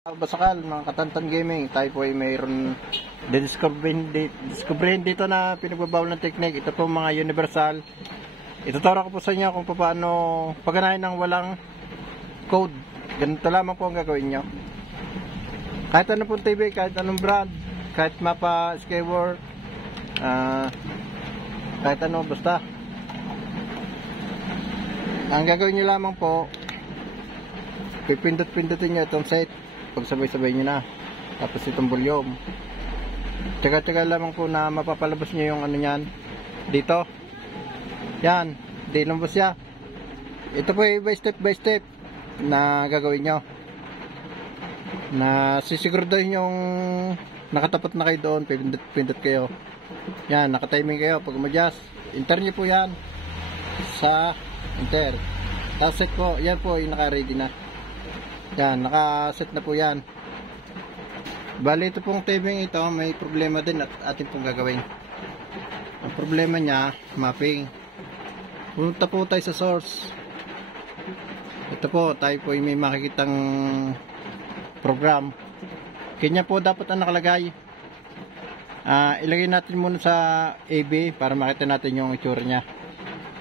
Basakal, mga Katantan Gaming, tayo po ay mayroon discoverin dito na pinagbabawal ng technique. Ito po mga universal. Ituturo ko po sa inyo kung paano pagganahin ng walang code. Ganito lamang po ang gagawin nyo. Kahit ano pong TV, kahit anong brand, kahit mapa, Skyward, kahit ano, basta. Ang gagawin nyo lamang po, pipindot-pindutin nyo itong set. Pag sabay-sabay nyo na. Tapos itong volume. Tsaga-tsaga lamang po na mapapalabas nyo yung ano nyan. Dito. Yan. Di lumbos siya. Ito po ay by step na gagawin nyo. Na sisiguraduhin yung nakatapat na kayo doon. Pindot kayo. Yan. Nakatiming kayo. Pag ma-adjust, enter nyo po yan. Sa enter. Tapos set po. Yan po ay naka-ready na. Yan, naka-set na po yan. Bali, ito pong timing ito, may problema din at atin pong gagawin. Ang problema niya, mapping. Punta po tayo sa source. Ito po, tayo po may makikitang program. Kanya po dapat ang nakalagay. Ilagay natin muna sa AB para makita natin yung itsura niya.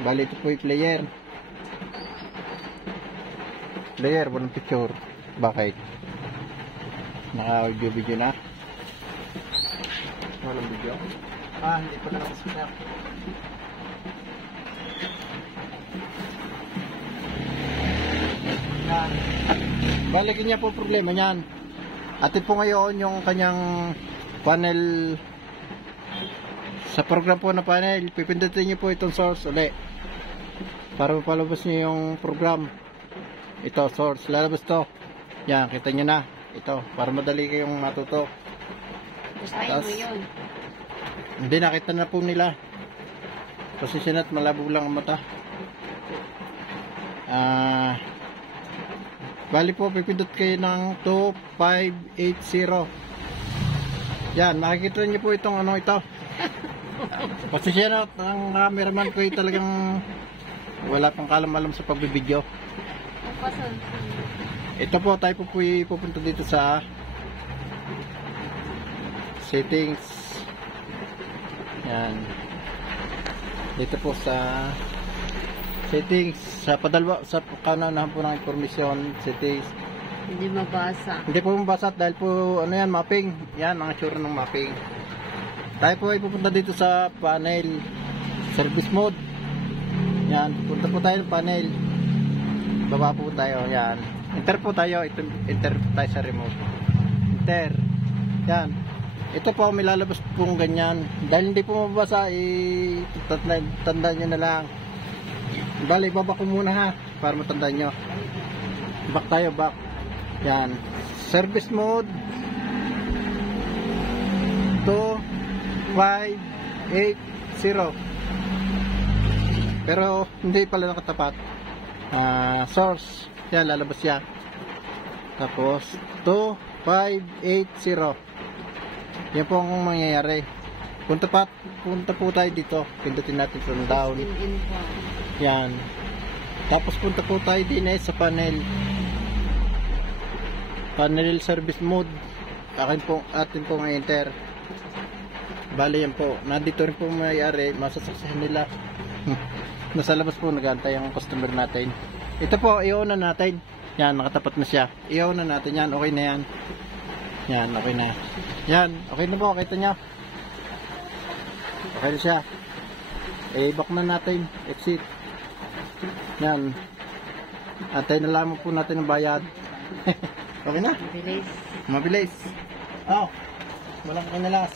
Bali, ito po yung player. Player, walang picture. Bakit? Naka-audio video na. Walang video. Hindi pa nakasap. Yan. Balikin niya po problema niyan. Atin po ngayon yung kanyang panel. Sa program po na panel, pipindutin niyo po itong source ulit. Para mapalabas niyo yung program. Ito, source. Lalabas to. Yan, kita nyo na. Ito, para madali kayong matuto. Gustahin mo yun. Hindi, nakita na po nila. Kasi sinat, malabo lang ang mata. Bali po, pipindot kayo ng 2580. Yan, makikita nyo po itong ano ito. Kasi siya ang cameraman ko ay talagang wala pang kalam-alam sa pagbibideo. Ito po, tayo po pupunta dito sa settings. Yan. Dito po sa settings. Sa padalwa, sa kanan po ng informasyon, settings. Hindi mabasa. Hindi po mabasa dahil po, ano yan, mapping. Yan, ang itsura ng mapping. Tayo po ay pupunta dito sa panel. Service mode. Yan, pupunta po tayo ng panel. Baba po tayo, yan. Enter po tayo, enter tayo sa remote. Enter. Yan. Ito po, may lalabas pong ganyan. Dahil hindi po mabasa, tandaan nyo na lang. Bali, baba ko muna ha, para matandaan nyo. Back tayo, back. Yan. Service mode. 2580. Pero, hindi pala nakatapat. Source, yan, lalabas yan. Tapos 2580. Yan po ang mangyayari. Punta po tayo dito, pindutin natin from down. Yan. Tapos punta po tayo din sa panel service mode. Atin po enter. Bali yan po, nandito rin po mangyayari, masasaksahan nila. Nasa labas po nag-aantay ang customer natin. Ito po, i-on na natin. Yan, nakatapat na siya. I-on na natin yan. Okay na yan. Yan, okay na. Yan, okay na po. Kita nyo. Okay na siya. I-back na natin. Exit. Yan. Antay na lamang po natin ang bayad. Okay na? Mabilis. Mabilis. Oh, walang kinalas.